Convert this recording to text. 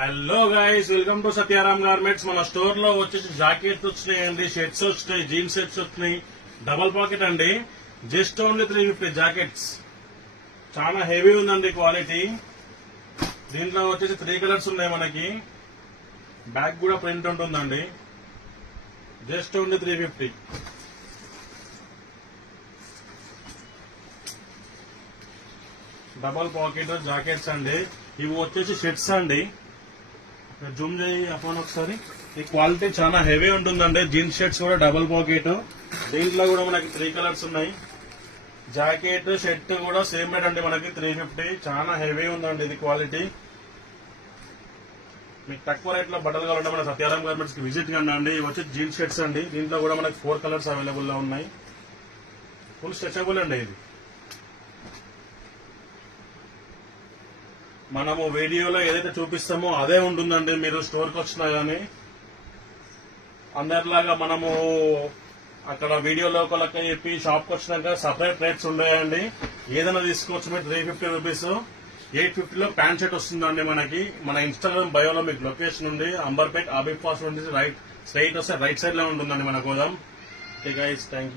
Hello guys, welcome to Satyaram garments. మన store లో వచ్చేసి జాకెట్స్ వచ్చినాయండి, షర్ట్స్ వచ్చినాయి, జీన్స్ షర్ట్స్ వచ్చినాయి, డబల్ పాకెట్ అండి. Just only 350 jackets. చాలా హెవీ ఉందండి క్వాలిటీ. దీంట్లో వచ్చేసి 3 కలర్స్ ఉన్నాయి మనకి. బ్యాక్ కూడా ప్రింట్ ఉంటుందండి. Just only 350. Double pocket jackets అండి. ఇవి వచ్చేసి షర్ట్స్ అండి. జూమ్ చేయి అపోన్ ఒకసారి. ఈ క్వాలిటీ చాలా హెవీ ఉంటుందండి. జీన్స్ షర్ట్స్ కూడా డబుల్ పాకెట్. దీంట్లో కూడా మనకి 3 కలర్స్ ఉన్నాయి. జాకెట్ షర్ట్ కూడా సేమ్ రేట్ అండి మనకి 350. చాలా హెవీ ఉందండి ఇది క్వాలిటీ. మీకు తక్కువ రేట్ లో బట్టలు కావాలంటే మన సత్యారాం గార్మెంట్స్ కి విజిట్ కండి అండి. ఇవి వచ్చి జీన్స్ షర్ట్స్ అండి. దీంట్లో కూడా మనకి 4 కలర్స్ అవైలబుల్ గా ఉన్నాయి. ఫుల్ స్ట్రెచబుల్ అండి ఇది. మనము వీడియోలో ఏదైతే చూపిస్తామో అదే ఉంటుందండి. మీరు స్టోర్కి వచ్చినా గానీ అందరిలాగా మనము అక్కడ వీడియోలో ఒకళ్ళకి చెప్పి షాప్కి వచ్చినాక సపరేట్ రేట్స్ ఉన్నాయండి. ఏదైనా తీసుకోవచ్చు. మీరు 350 రూపీస్. 850లో ప్యాంట్ షర్ట్ వస్తుందండి మనకి. మన ఇన్స్టాగ్రామ్ బయోలో మీకు లొకేషన్ ఉంది. అంబర్పేట్ ఆబిఫాస్ నుంచి స్ట్రైట్ వస్తే రైట్ సైడ్ లో ఉంటుందండి మన గోదాం. Okay guys, thank you.